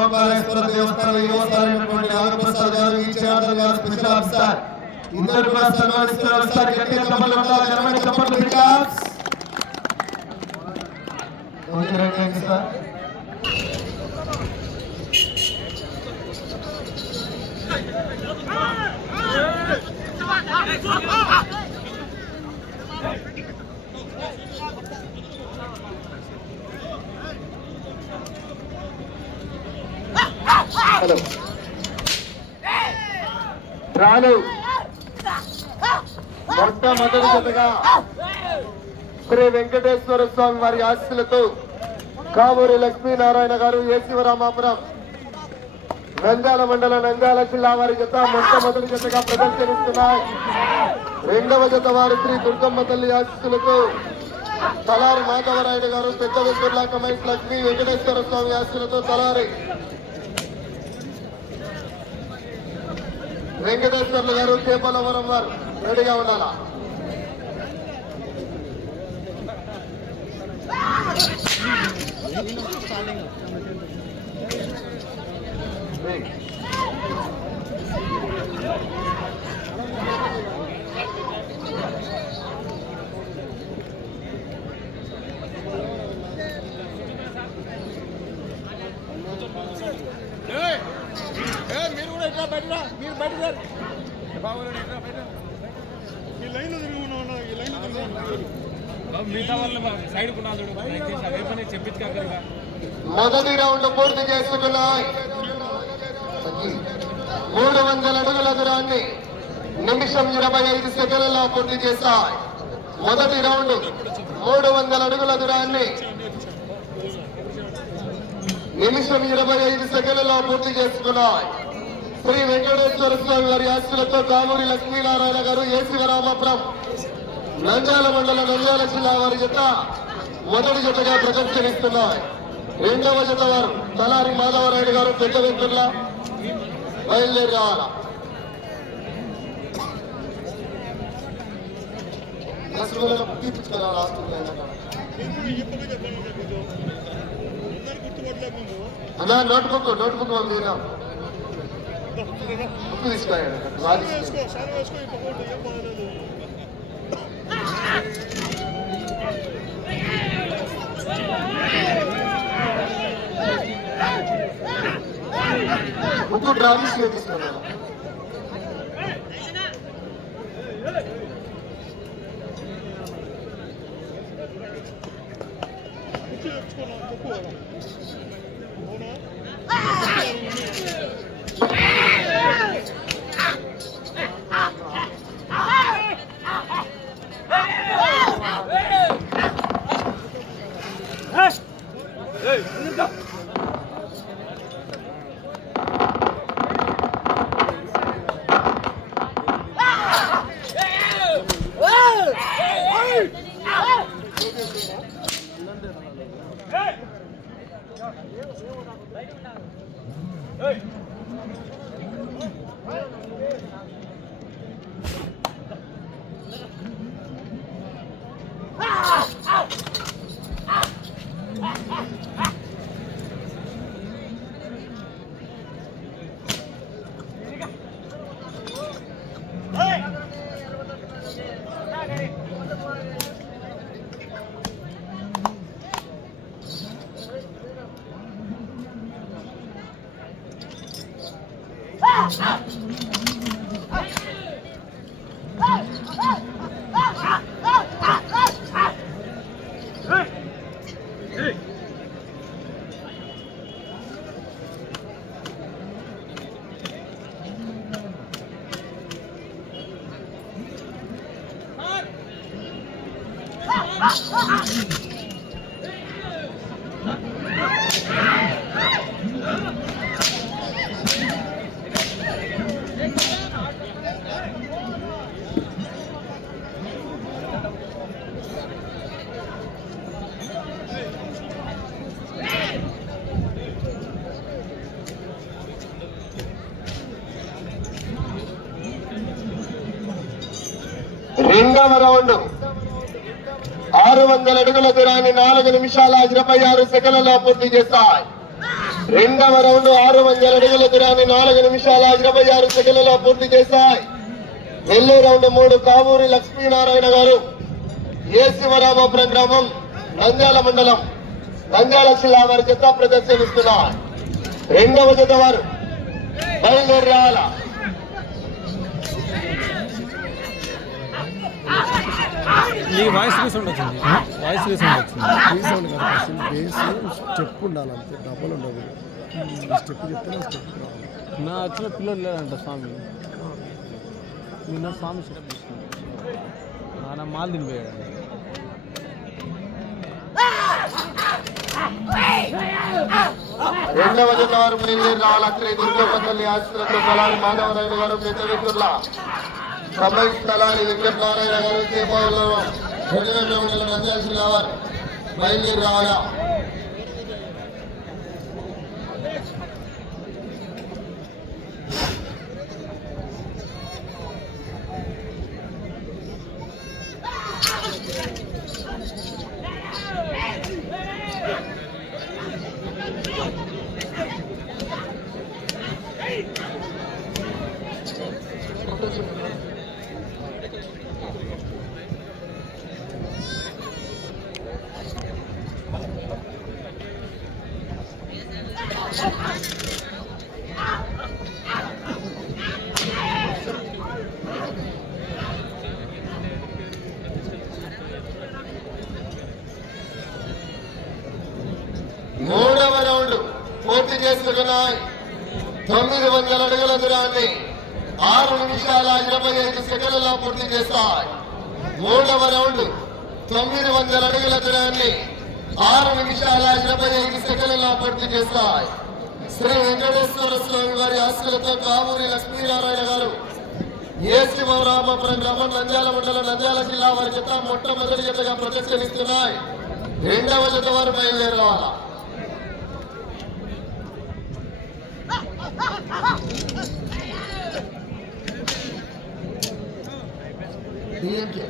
ఓంకారేశ్వర దేవస్థానం యువస్థానమైనటువంటి నాగప్రసాద్ గారు ఈశ్వరనాథ్ గారు special officer ఇద్దరు కూడా సన్మానిస్తున్నారు సార్. గట్టిగా చప్పట్లు కొట్టాలి, ఘనమైన చప్పట్లు బిడ్డాస్. సార్ హలో రాను మొట్టమొదటి జతగా శ్రీ వెంకటేశ్వర స్వామి వారి ఆశీస్సులతో కావూరి లక్ష్మీనారాయణ గారు ఏశివరామాపురం నంద్యాల మండలం నంద్యాల జిల్లా వారి జత మొట్టమొదటి జతగా ప్రదర్శనిస్తున్నాయి. రెండవ జత వారు శ్రీ దుర్గమ్మ తల్లి ఆశీస్సులతో తలారి మాధవరాయుడు గారు పెద్ద వెంకట్ల కమైస్ లక్ష్మీ వెంకటేశ్వర స్వామి ఆశీస్సులతో తలారి వెంకటేశ్వర్లు గారు చేపలవరం వారు రెడీగా ఉండాలా. మీరు కూడా ఎట్లా బయటరా, మీరు బయట ఈ లైన్ ఈ లైన్ మొదటి రౌండ్ పూర్తి చేసుకున్నాయి. 300 అడుగుల దూరాన్ని నిమిషం 25 సెకండ్లలో పూర్తి చేశాయి. మొదటి రౌండ్ 300 అడుగుల దూరాన్ని నిమిషం 25 సెకండ్లలో పూర్తి చేసుకున్నాయి. శ్రీ వెంకటేశ్వర స్వామి వారి ఆశీస్సులతో కామూరి లక్ష్మీనారాయణ గారు ఏశివరామాపురం నంద్యాల మండలం నంద్యాల జిల్లా వారి జత మొదటి జతగా ప్రదర్శనిస్తున్నాయి. రెండవ జత వారు తలారి మాధవరాయుడు గారు పెద్ద వెంకట్ల బయలుదేరి రావాలా. అన్నా నోట్బుక్ మీరా బుక్ తీసుకోండి. బుక్ డ్రావింగ్స్ తీసుకున్నాను. రెండవ రౌండ్ 600 అడుగుల దూరాన్ని 4 నిమిషాల 26 సెకండ్లలో పూర్తి చేస్తాయి. రెండవ రౌండ్ 600 అడుగుల దూరాన్ని 4 నిమిషాల 26 సెకండ్లలో పూర్తి చేశాయి. వెళ్ళే రౌండ్ 3 కావూరి లక్ష్మీనారాయణ గారు ఏ శివరామపురం గ్రామం నంద్యాల మండలం నంద్యాల జిల్లా వారి జత ప్రదర్శనిస్తున్నారు. రెండవ జత వారు బయలుదేరి రావాల. ఈ వాయిస్ రీసౌండ్ వచ్చింది. వాయిస్ రీసౌండ్ వచ్చింది. రీసౌండ్ కాదు, అసలు బేస్ స్టెప్ ఉండాలి, అంతే డబ్బులు ఉండదు. స్టెప్ చెప్తే స్టెప్ నా వచ్చిన పిల్లలు లేదంట స్వామి. నిన్న స్వామి స్టెప్ తీసుకున్నాను. నా మాల్ తినిపోయాడు. రెండవ జత వారు బయలుదేరి రావాల. శ్రీ దుర్గపల్లి ఆశ్రమ స్థలాన్ని మాధవరాయణ గారు పెద్దవికుర్ల సభై స్థలాన్ని వెంకటనారాయణ గారు చేపలు నంద్యాల జిల్లా వారు బయలుదేరి రావాలా. మూడవ రౌండ్ పూర్తి చేసుకున్నాయి. 900 అడుగుల దూరాన్ని 6 నిమిషాల 25 సెకండ్లలో పూర్తి చేస్తాయి. మూడవ రౌండ్ 900 అడుగుల దూరాన్ని 6 నిమిషాల 25 సెకండ్లలో పూర్తి చేస్తాయి. శ్రీ వెంకటేశ్వర స్వామి వారి ఆశీస్సులతో కావూరి లక్ష్మీనారాయణ గారు ఏ శివరామపురం గ్రామం నంద్యాల మండలం నంద్యాల జిల్లా వారి జత మొట్టమొదటి జతగా ప్రదర్శనిస్తున్నాయి. రెండవ జత వారు బయలుదేరి రావాలా. డిఎంకే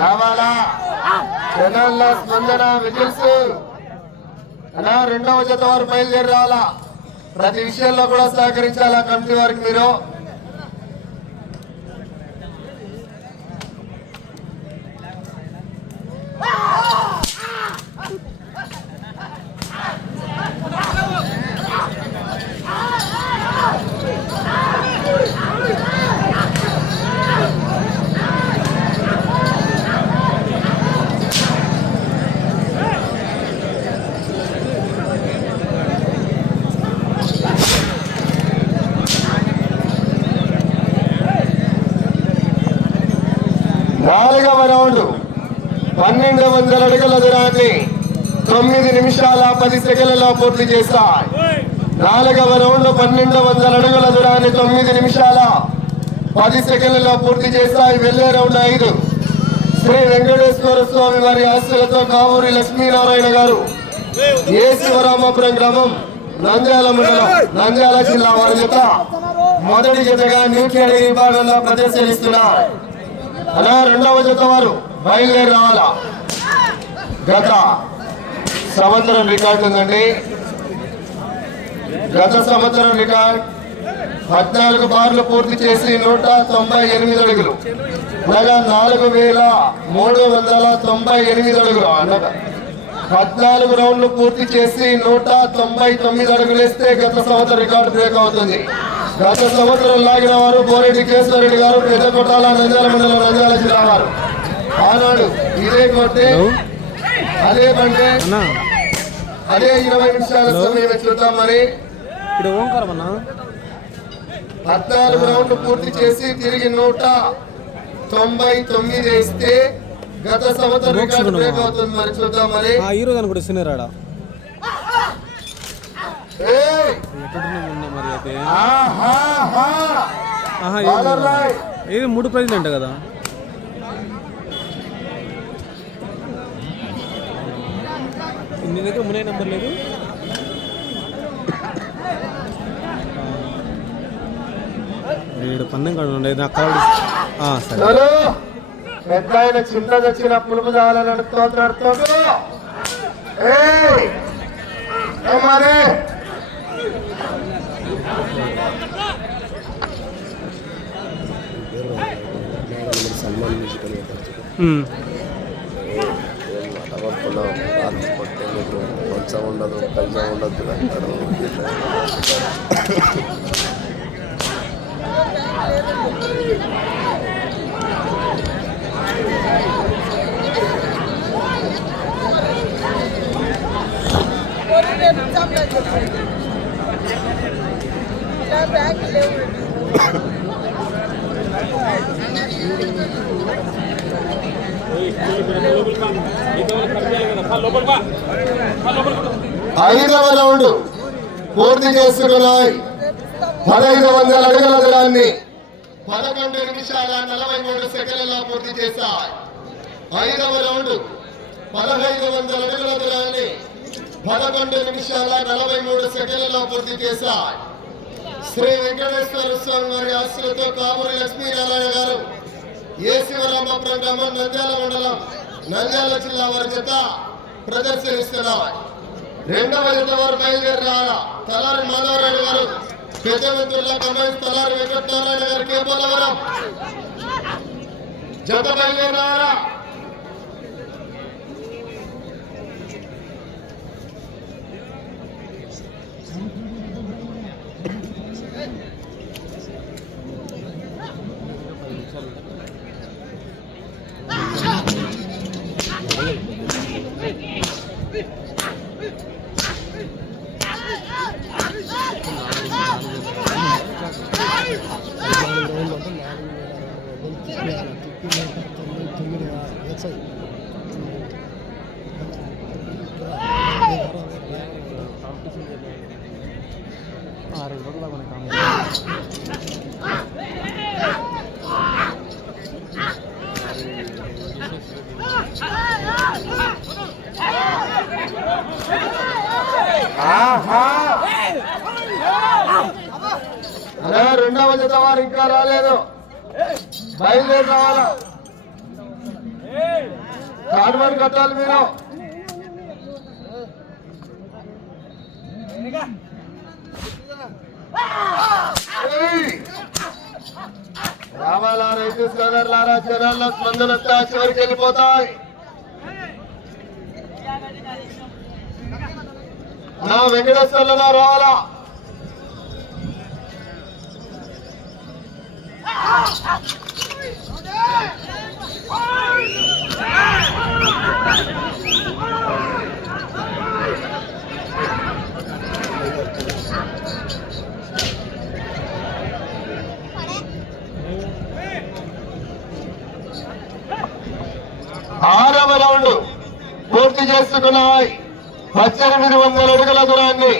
రావాలా. జనాల్లో స్పందన విజిల్స్ అలా. రెండవ జత వారు బయలుదేరి రావాలా. ప్రతి విషయంలో కూడా సహకరించాలా కమిటీ వారికి మీరు. నాలుగవ రౌండ్ 1200 అడుగుల దూరాన్ని 9 నిమిషాల 10 సెకండ్లలో పూర్తి చేస్తాయి. నాలుగవ రౌండ్ 1200 అడుగుల దూరాన్ని 9 నిమిషాల 10 సెకండ్లలో పూర్తి చేస్తాయి. వెళ్ళే రౌండ్ 5 శ్రీ వెంకటేశ్వర స్వామి వారి ఆశీస్సులతో కావూరి లక్ష్మీనారాయణ గారు ఏ శివరామపురం గ్రామం నంద్యాల మండలం నంద్యాల జిల్లా వారి జత మొదటి జతగా న్యూట్రియన్ విభాగంలో ప్రదర్శనిస్తున్నారు. అలా రెండవ జత వారు బయలుదేరి రావాలా. గత సంవత్సరం రికార్డు ఉందండి. గత సంవత్సరం రికార్డ్ 14 బార్లు పూర్తి చేసి 198 అడుగులు అనగా 4398 అడుగులు అనగా 14 రౌండ్లు పూర్తి చేసి 199 అడుగులు వేస్తే గత సంవత్సరం రికార్డు బ్రేక్ అవుతుంది. గత సంవత్సరం లాగిన వారు బోరెడ్డి కేశవరెడ్డి గారు, పెద్దకొట్టాల నంద్యాల మండలం నంద్యాల జిల్లా వారు. ఆనాడు ఇదే కొట్టే అదే బంటే అదే 20 నిమిషాల సమయం చూద్దాం. మరి ఇక్కడ ఓంకారం అన్నా 14 రౌండ్లు పూర్తి చేసి తిరిగి 199 వేస్తే గత సంవత్సరం రికార్డు బ్రేక్ అవుతుంది. మరి చూద్దాం. మరి ఈ రోజు అనుకుంటే సినిరాడా ఏయ్! మరి అయితే ఆహాహా! బాలర్ లైన్. ఇది 3 ప్రైజ్లు అంట కదా. నీ దగ్గర మునే నెంబర్ లేదు. పందెం కాదు నాకు కావాలి. సరే చలో, పెద్ద ఆయన చిన్న తెచ్చిన పులుపు కావాలని నడుతోంది. ఏయ్! మరి కొంచెం ఉండదు, కొంచెం ఉండదు అంటారు. ఐదవ రౌండ్ పూర్తి చేసుకున్నాయి. 1500 అడుగుల దూరాన్ని 11 నిమిషాల 43 సెకండ్లలో పూర్తి చేశాయి. ఐదవ రౌండ్ 1500 అడుగుల దూరాన్ని 11 నిమిషాల 43 సెకండ్లలో పూర్తి చేశాయి. శ్రీ వెంకటేశ్వర స్వామి వారి ఆశీస్సులతో కామూరి లక్ష్మీనారాయణ గారు, ఏ శివరామపురం గ్రామం, నంద్యాల మండలం, నంద్యాల జిల్లా వారి చేత ప్రదర్శనిస్తున్నారు. రెండవ జత వారు బయలుదేరి రావాలా. తలారి మాధవరావు గారు, పెద్దవంతుల కమేష్, తలారి వెంకటనారాయణ గారు, కేపలవరం జత బయలుదేరి రావాలా. రెండవ జత వారు ఇంకా రాలేదు, బయలుదేరి రావాలా. కాన్వర్ కట్టాలి మీరు. రావాలా రైతు సోదరులారా, జనాల్లో స్పందనంతా చివరికి వెళ్ళిపోతాయి. నా వెంకటేశ్వర్లో రావాలా. ఆరవ రౌండ్ పూర్తి చేసుకున్నాయి. 1800 అడుగుల దూరాన్ని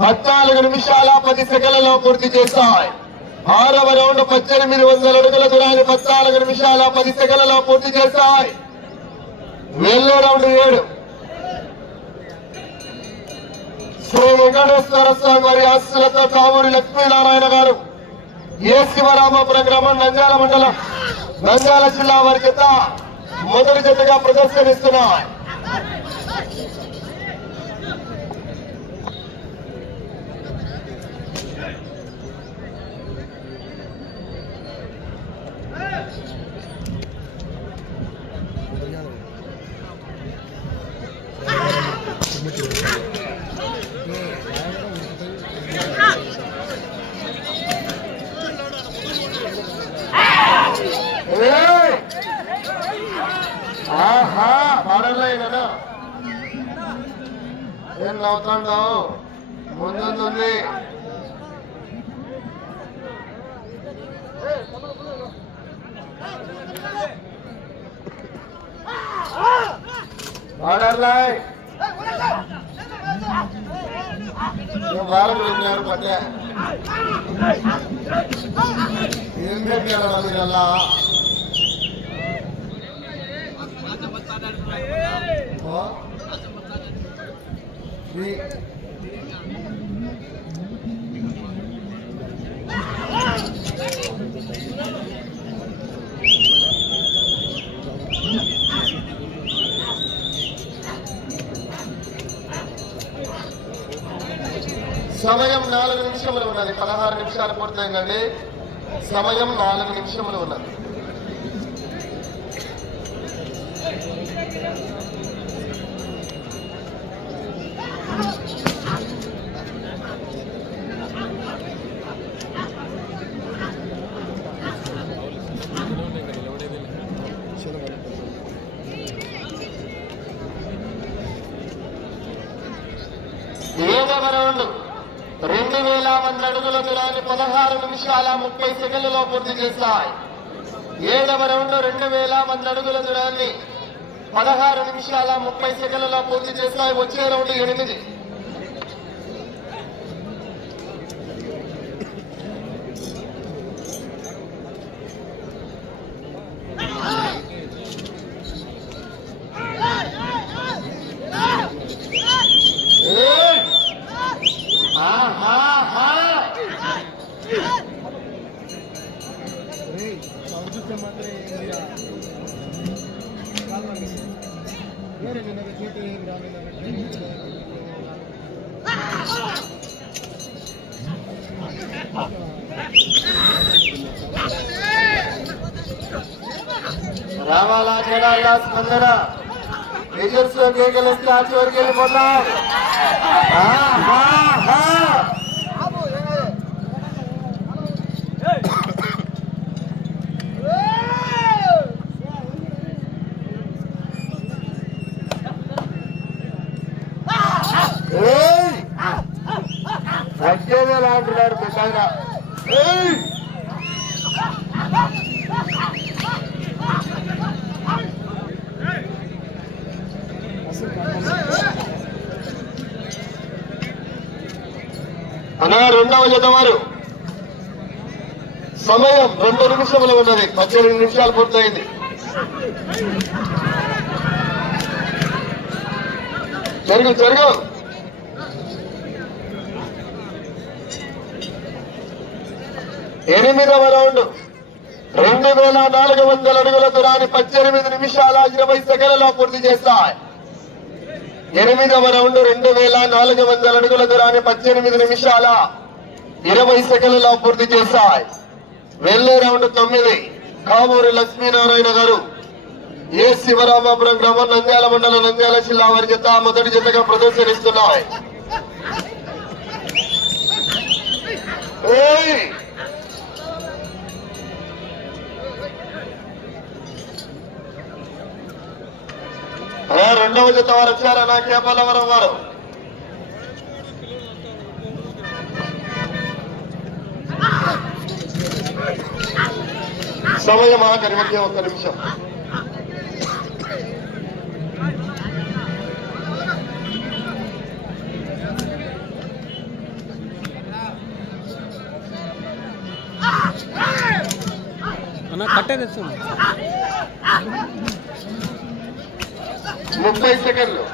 14 నిమిషాల 10 సెకండ్లలో పూర్తి చేశాయి. ఆరవ రౌండ్ 1800 అడుగుల దూరాన్ని 14 నిమిషాల 10 సెకండ్లలో పూర్తి చేశాయి. వెళ్ళే రౌండ్ 7. శ్రీ వెంకటేశ్వర స్వామి వారి ఆశీస్సులతో కామూరి లక్ష్మీనారాయణ గారు, ఏ శివరామపురం గ్రామం, నంద్యాల మండలం, నంద్యాల జిల్లా వారి చేత మొదటి జతగా ప్రదర్శనిస్తున్నాయి. ఆహా పడలేనా ఏం నవ్వుతాండావు ముందుంది ఆర్డర్లై వారం పెట్టారు పట్టే ఏం పెట్టారా మీరల్లా సమయం 4 నిమిషములు ఉన్నది 16 నిమిషాలు పూర్తయిందండి సమయం 4 నిమిషములు ఉన్నది ఏడవ రౌండ్ 2000 అడుగుల దూరాన్ని 16 నిమిషాల 30 సెకండ్లలో పూర్తి చేస్తాయి. 7వ రౌండ్ 2000 అడుగుల దూరాన్ని 16 నిమిషాల 30 సెకండ్లలో పూర్తి చేస్తాయి. వచ్చే రౌండ్ 8. రావాలా చెడాలా స్పందన రిజర్వ్స్ లో కేకలిస్తే ఆ చివరికి వెళ్ళిపోతాం. అజ్జేవేలా అంటున్నారు పెద్దగా. అనా రెండవ జత వారు సమయం 2 నిమిషములు ఉన్నది. 18 నిమిషాలు పూర్తయింది. జరుగు 8వ రౌండ్ 2400 అడుగుల దూరాన్ని 18 నిమిషాల 20 సెకండ్లలో పూర్తి చేస్తాయి. 8వ రౌండ్ 2400 అడుగుల దూరాన్ని 18 నిమిషాల 20 సెకండ్లలో పూర్తి చేస్తాయి. వెళ్లే రౌండ్ 9. కామూరి లక్ష్మీనారాయణ గారు ఏ శివరామాపురం గ్రామం నంద్యాల మండలం నంద్యాల జిల్లా వారి జత మొదటి జతగా ప్రదర్శనిస్తున్నాయి. రెండవ జత వారు వచ్చారన్నా కేపలవరం వారు. సమయం ఆఖరి ఒకే 1 నిమిషం. అన్న కట్టే తెచ్చు 30 సెకండ్లు.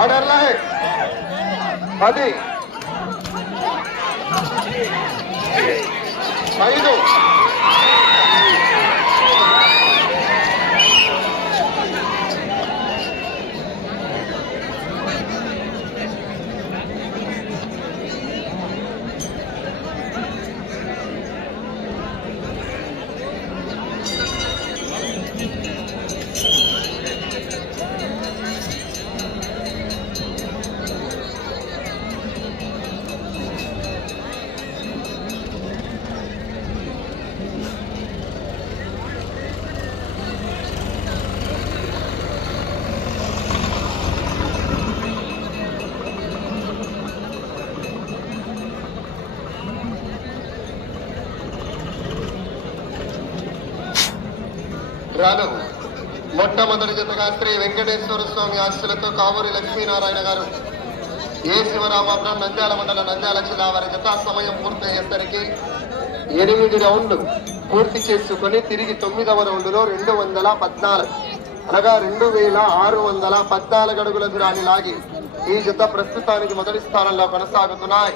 ఆర్డర్లో 10 5 రాను మొట్టమొదటి జతగా శ్రీ వెంకటేశ్వర స్వామి ఆశీస్సులతో కావూరి లక్ష్మీనారాయణ గారు ఏ శివరామాపురం నంద్యాల మండల నంద్యాల జిల్లా వారి జత సమయం పూర్తయ్యేసరికి 8 రౌండ్లు పూర్తి చేసుకుని తిరిగి 9వ రౌండ్లో 214 అనగా 2614 అడుగుల దూరాన్ని లాగి ఈ జత ప్రస్తుతానికి మొదటి స్థానంలో కొనసాగుతున్నాయి.